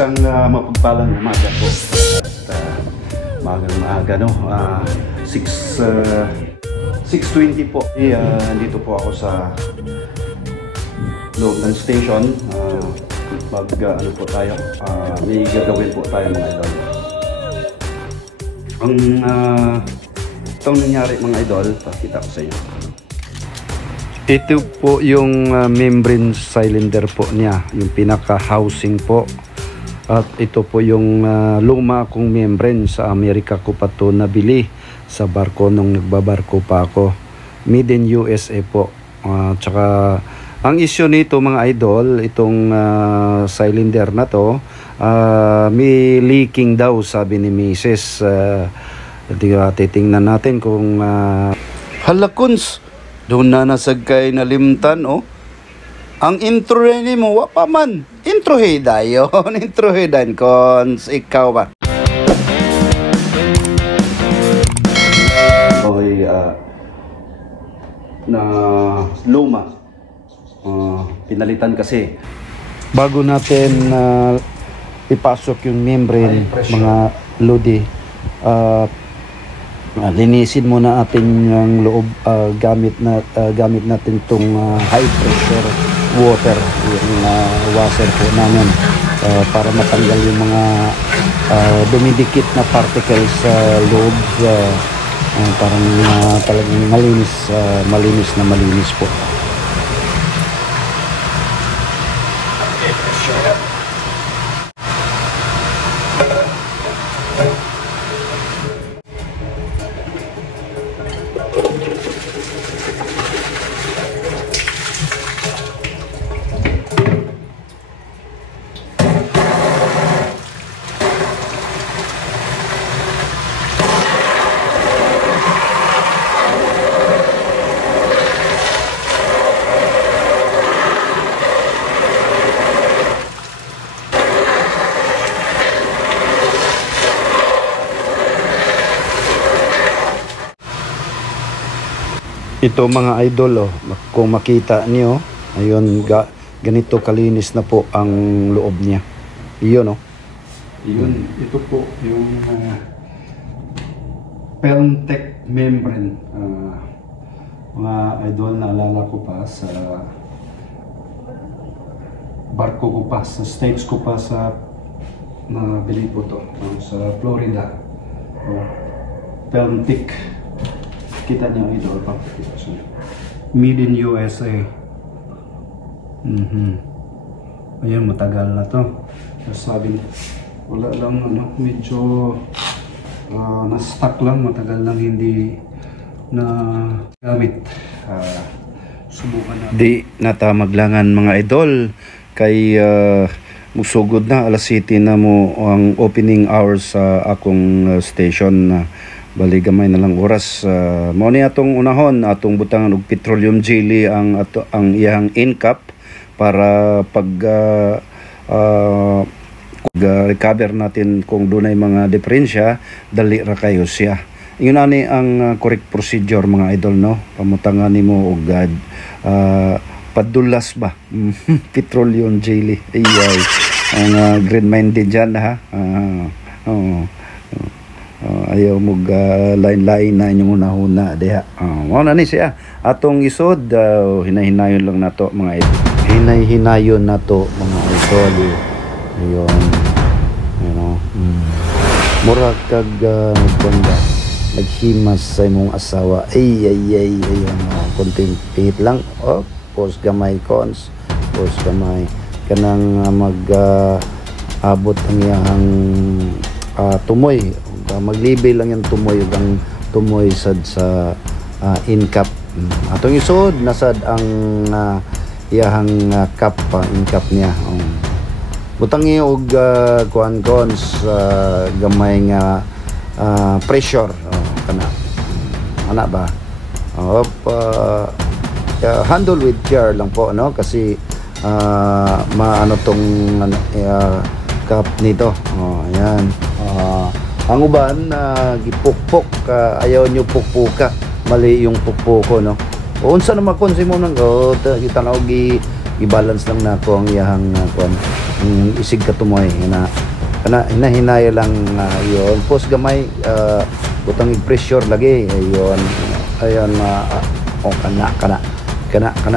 Isang mapagpalang umaga po. At maaga no. 6:20 po. Nandito po ako sa loob ng station. Ano po tayo. May gagawin po tayo mga idol. Ang itong nangyari mga idol, pakita ko sa inyo. Ito po yung membrane cylinder po niya, yung pinaka housing po. At ito po yung luma kong membrane, sa Amerika ko pa to nabili sa barko nung nagbabarko pa ako. Made in USA po. Tsaka ang issue nito mga idol, itong cylinder na to, may leaking daw sabi ni Mrs. Titingnan natin kung halakons doon na nasagkay na limtan oh. Ang intro ni mo wa pa man. Intro dayon, intro dan kons ikaw ba. Oy na luma. Pinalitan kasi. Bago natin ipasok yung membrane mga lodi, linisin muna atin yung loob, gamit natin itong high pressure water, yung washer po namin, para matanggal yung mga dumidikit na particles sa loob, parang talagang malinis po. Ito mga idol, kung makita niyo, ayun, ganito kalinis na po ang loob niya. Iyon Iyon, ito po yung Pelmtec membrane. Mga idol, naalala ko pa sa barko ko pa, sa States ko pa sa nabili po to, sa Florida. Pelmtec. Kita niyo idol, pakita ko. Made in USA. Ayan, matagal na to. Sabi, wala lang medyo na-stuck lang, matagal lang hindi na gamit. Subukan natin. Di natamaglangan mga idol kay musugod na alas 7 na mo ang opening hours sa akong station. Bali gamay na lang oras. Mao ni atong unahon, atong butangan og petroleum jelly ang iyang in-cap para pag recover natin kung dunay mga diferensya, dali ra kayo siya. Ingon ani ang correct procedure mga idol no. Pamutangan nimo og padulas ba petroleum jelly. Ay ang green minded diyan ha. Ayaw mong lain-lain na inyong una-una diha. Mao na ni siya atong isod, hinay-hinayon lang nato mga idol. Hinay-hinayon nato mga idol. Ayun, mura kag nagkunda naghimas sa imong asawa. Ayun, konting pihit lang. Pos gamay cons, pos gamay kanang abot ang iyang tumoy. Maglibe lang yung tumoy, ang tumoy sad sa in-cap. Atong isod nasad ang iyahang cap, in-cap niya. Butang iyo og kuan gamay nga pressure kana ana ba. Handle with care lang po no, kasi maano tong cap nito. Ayan. Ang uban gipukpok, ayaw nyo pukpuka, mali yung pukpuko no. Unsa naman konsi mo nang kita na i-balance lang na ko ang iyahang kuan isig katumoy na hinahinaya lang yon post gamay butang i-pressure lagi ayon kana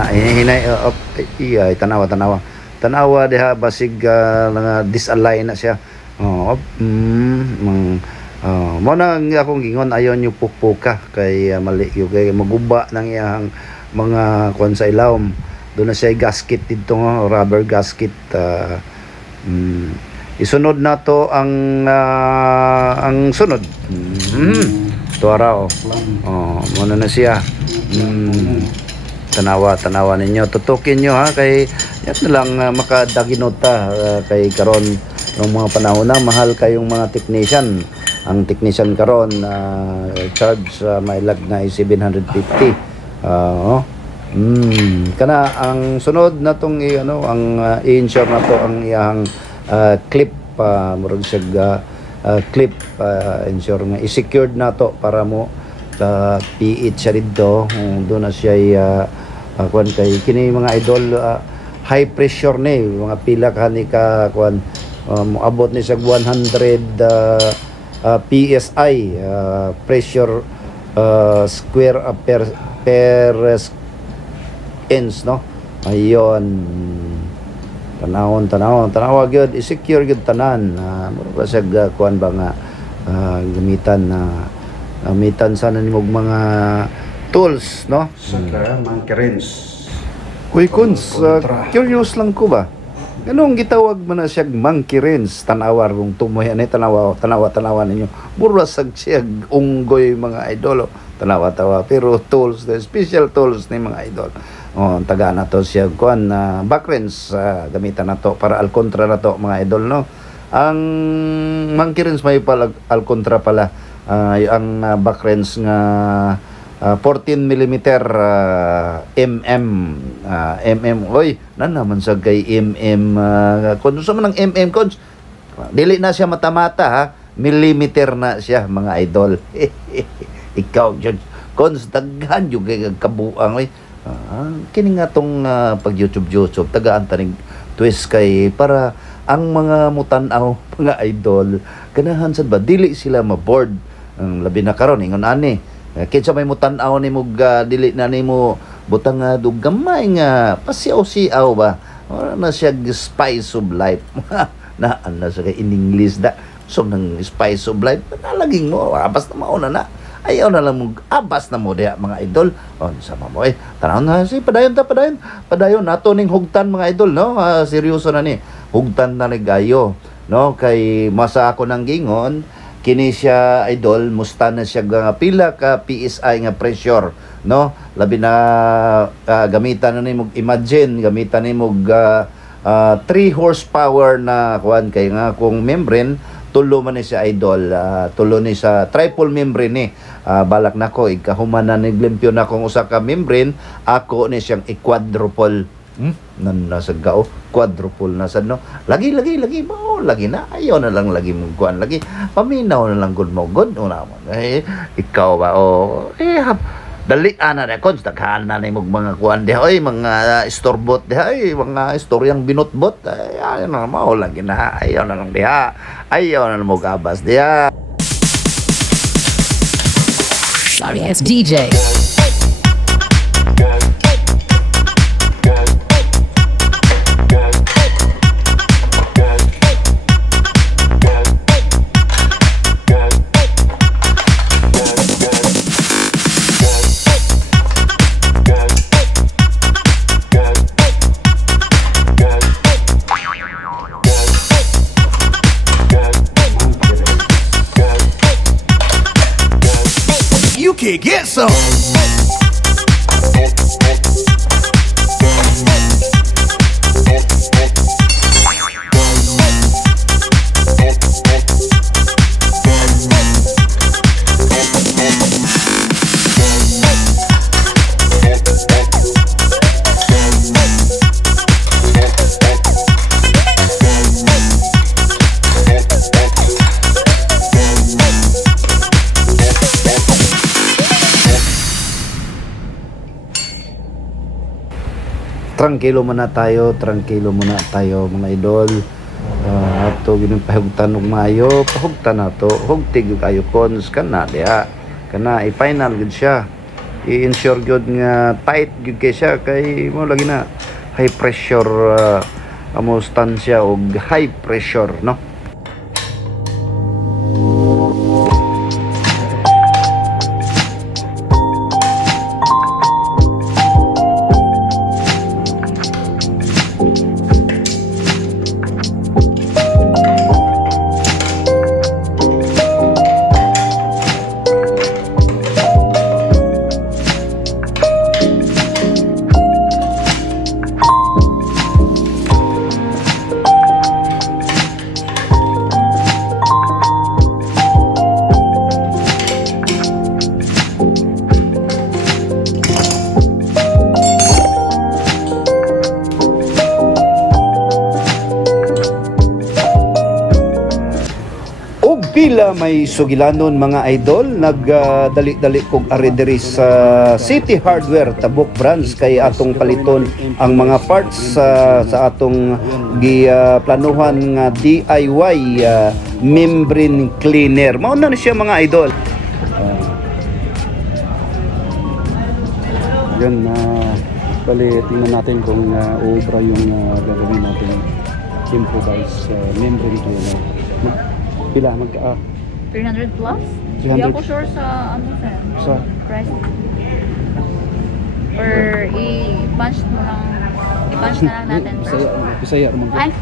hinay iya tanawa diha basig disalign na siya mo na akong gingon ayon yung pukpuka kay mali yung kay maguba ng iyang mga kuan sa ilawom doon na siya gasket dito rubber gasket isunod na to ang sunod tuara muna na siya tanawa ninyo tutukin nyo ha kay yan na lang makadaginota kay karon ng mga panahon na mahal kayong mga technician ang technician karon charge mailag na 750 kana ang sunod na tong ang i-insure na to ang iyang clip murag siya clip insure nga i-secured na to para mo PH siya dito doon na siya kuan kay kini mga idol high pressure ni mga pila kani ka kuan moabot ni sa 100 PSI pressure square per inch no ayon tanawa gyud i-secure gyud tanan mura sa kuan ba nga gamitan sana nimog mga tools no sa monkey wrench. Uy Kuns, curious lang ko ba ganong gitawag man na siya monkey wrench tanawar kung tumoy ani tanawa ninyo mura sag siya unggoy mga idol tanawa pero tools special tools ni mga idol taga na to siya kuan back wrench gamitan na to para alcontra na to mga idol no ang monkey wrench may pala alcontra pala ang back wrench nga 14 mm mm oy nan naman sa kay kun sa man ang kun dili na siya mata-mata ha millimeter na siya mga idol ikaw jud kun daghan jud kay kabuang oy kini nga tong pag YouTube tagaan tanig twist kay para ang mga mutan-aw mga idol ganahan sad ba dili sila ma-board ang labi na karon ingon ani kinsa may mutan-aw nimo dili na nimo butang dugamay nga pasiaw-siaw ba ora na siya spice of life na sa in English da so nang spice of life nalaging mo abas na mauna na ayaw na lang mo abas na mo diha mga idol sama mo tanaw na si padayon nato ning hugtan mga idol no seryoso na ni hugtan na ni gayo no kay masa ako nang gingon kini siya idol musta na siya nga pila ka PSI nga pressure no labi na gamitan na nimo imagine gamitan nimo 3 horsepower na kuan kay nga kung membrane tulo man ni siya idol tulo ni sa triple membrane ni balak nako ikahuman na niglimpyo na kung usa ka membrane ako ni siyang i-quadruple nan nasa gao quadruple na sad no lagi mo lagi na ayo na lang lagi mo kuan lagi paminaw na lang gud mo gud una mo ikaw ba dali ana na kon daghan na nimog mga kuan di oy mga storbot di ay mga istoryang binotbot ayo na mao lagi na ayo na lang diha ayo na mo gabas diha sorry it's DJ Can't get some. Trangkilo muna tayo mga idol. Ato ginupahugtan og maayo, pahugtan nato, hugtig yung kayo cons kana diha. Kana i-final gud siya. I-ensure gud nga tight gud kay siya kay mo lagi na high pressure amo stansya og high pressure no. Pila may sugilanon mga idol, nagdali-dali kog ari diri sa City Hardware Tabuk branch kay atong paliton ang mga parts sa atong planuhan nga DIY membrane cleaner. Mao na siya mga idol. Yan bali tingnan natin kung obra yung gagawin natin improvise membrane cleaner. Pila 300 plus? 300. Hindi ako sure sa ano Sa price. Or i-punch na lang natin. Bisaya naman ko. Ay,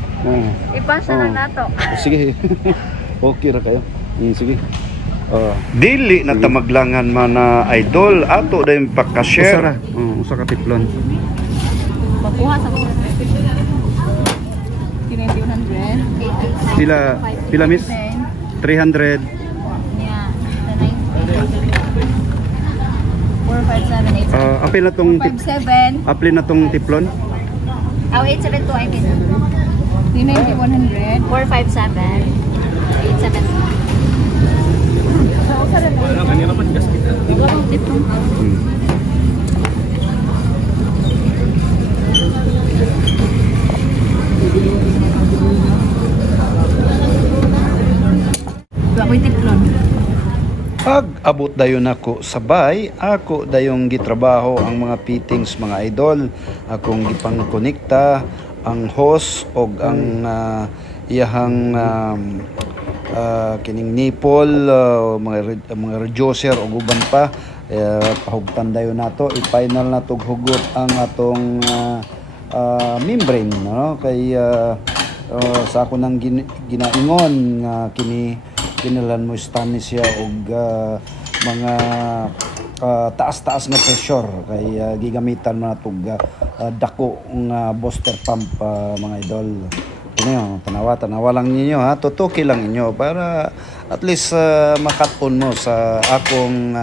i-punch na lang nato. Sige. Okay ra kayo. Sige. Dili na tamaglangan man na idol ato dayong pagka-share. Usa ka tiplon. Makuha sa ko. 100. Pila miss? 300. Yeah. 457. Apil na tong 457. apil na tong tiplon? 872 I mean. 390 100. 457. 872. Kanina pa gas kita. Pag abot dayon ako sabay, ako dayong gitrabaho ang mga fittings mga idol. Akong gipang konekta ang hose og ang iyahang kining nipple, mga reducer og uban pa. Pahugtan dayon nato, i-final na tog hugot ang atong membrane no kay sa ako nang ginaingon nga kinalan mo stand siya og mga taas-taas nga pressure kay gigamitan mo natog dako nga booster pump mga idol. Kini tanawa lang ninyo ha, tutuki lang ninyo para at least makat-on mo sa akong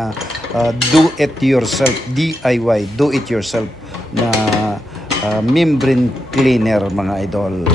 do it yourself DIY, do it yourself na membrane cleaner mga idol.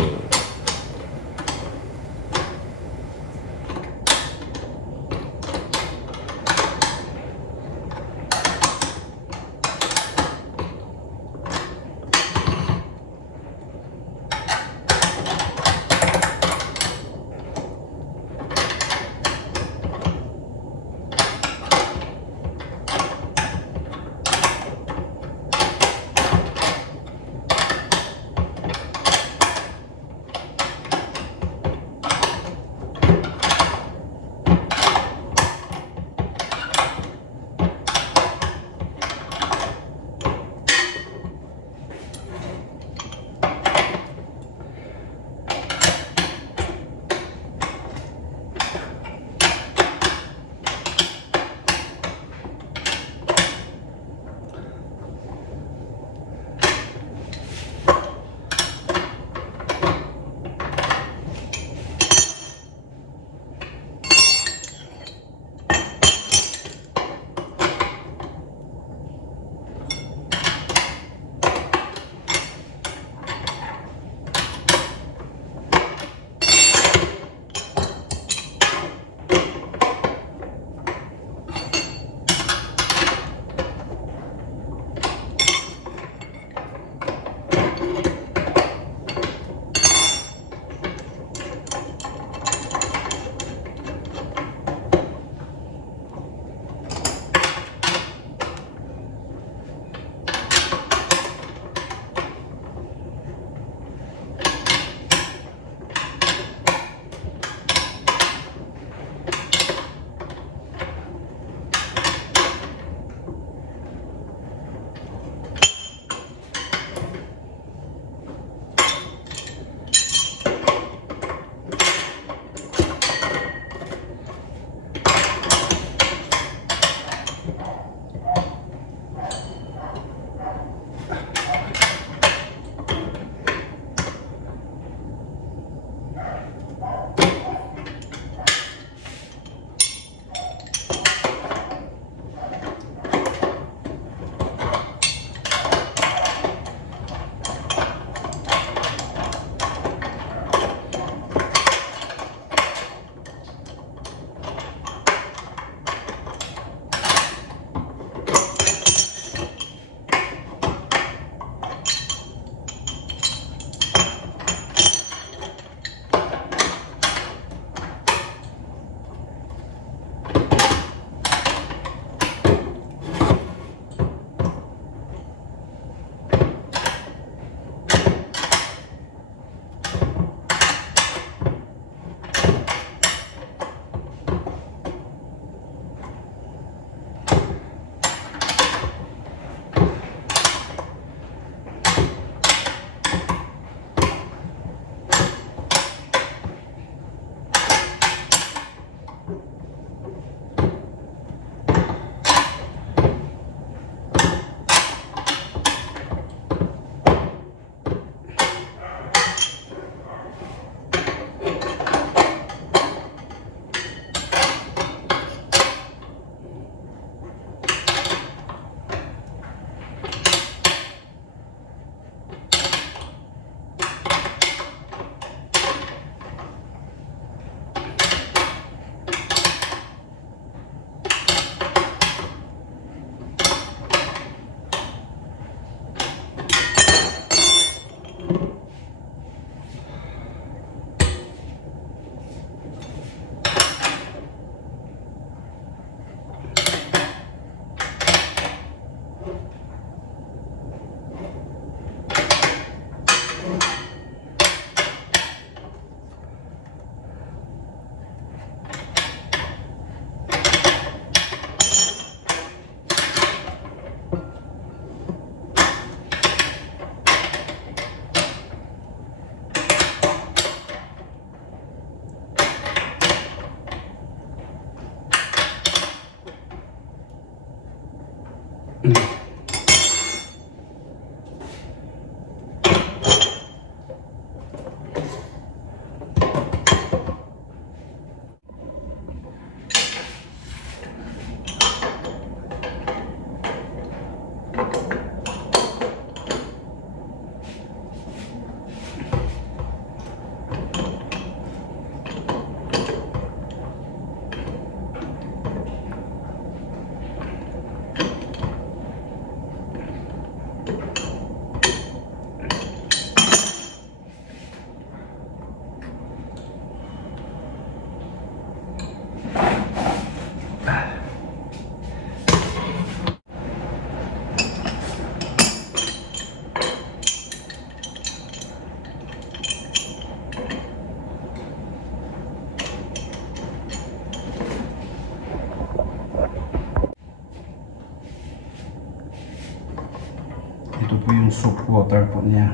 yung soap water po niya.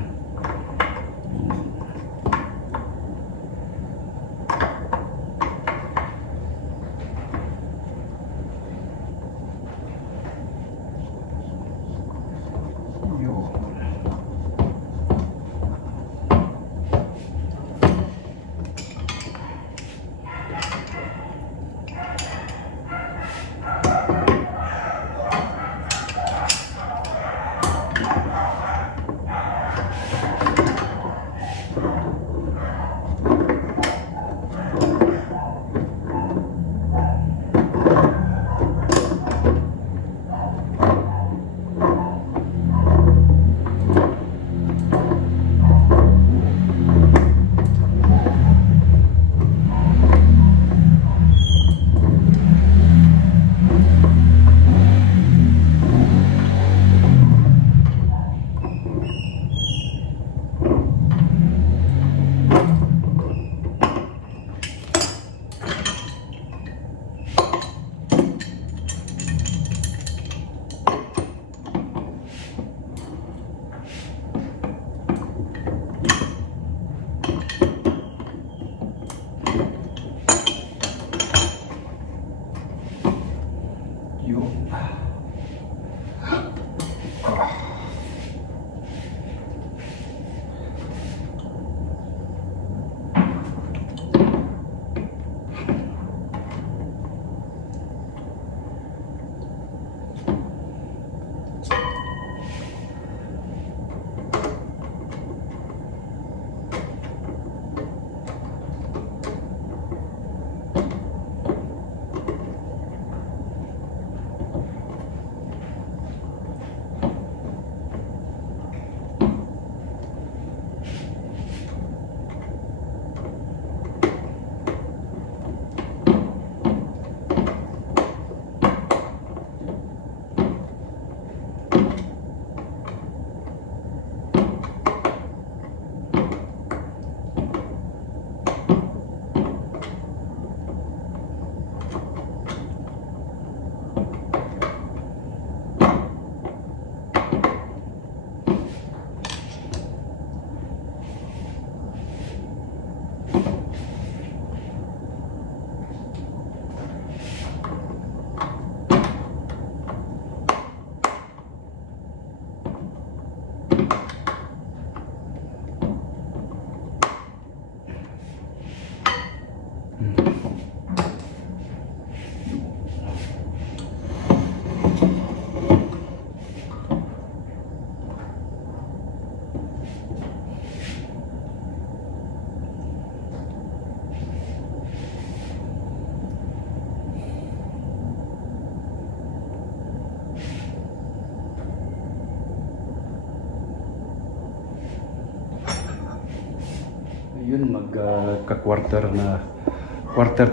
Yun, magka-quarter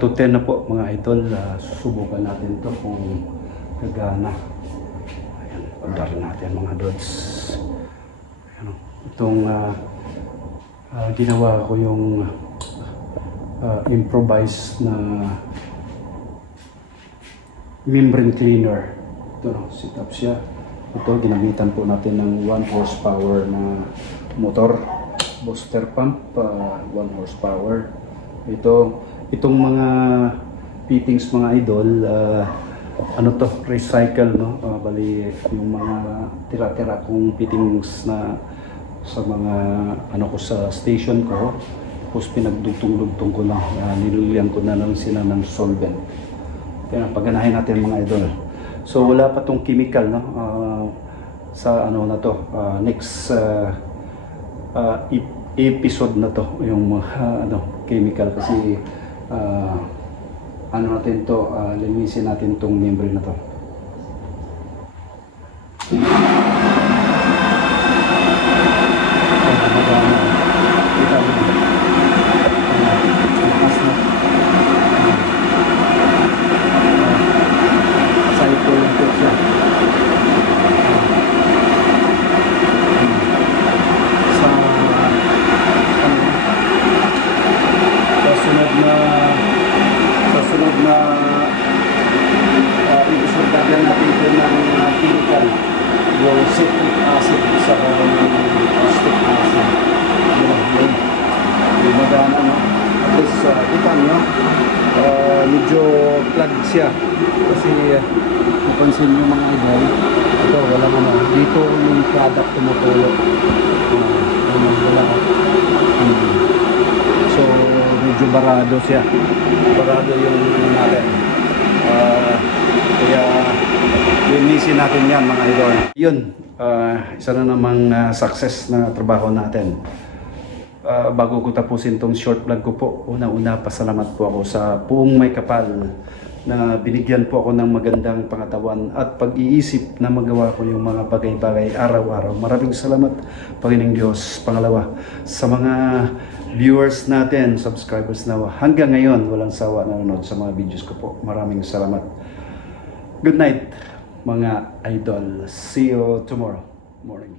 to 10 na po mga idol. Susubukan natin to kung gagana. Ayan, pandar natin mga dods. Ayan, itong ginawa ko yung improvised na membrane cleaner. Ito, no, sit up siya. Ito, ginamitan po natin ng 1 horsepower na motor. Booster pump, 1 horsepower. Itong mga fittings mga idol, ano to, recycle, no? Bali yung mga tira-tira kong fittings na sa mga ano ko sa station ko, tapos pinagdugtong-dugtong ko lang, nilulyan ko na lang sila ng solvent. Kaya paganahin natin mga idol. So wala pa tong chemical, no? Sa ano na to, next episode na to yung chemical kasi ano natin to, linisin natin tong membrane na to. Sa sunod na episode no? Medyo plugged siya kasi napansin nyo mga idol, ito walang ano, dito yung product tumutulo. So medyo barado siya, barado yung natin, kaya linisin natin yan mga idol. Yun, isa na namang success na trabaho natin. Bago ko tapusin tong short vlog ko po, una-una pasalamat po ako sa Puong May Kapal na binigyan po ako ng magandang pangatawan at pag-iisip na magawa ko yung mga bagay-bagay araw-araw. Maraming salamat, Panginoong Diyos. Pangalawa, sa mga viewers natin, subscribers na hanggang ngayon walang sawa nanonood sa mga videos ko po. Maraming salamat. Good night mga idol. See you tomorrow morning.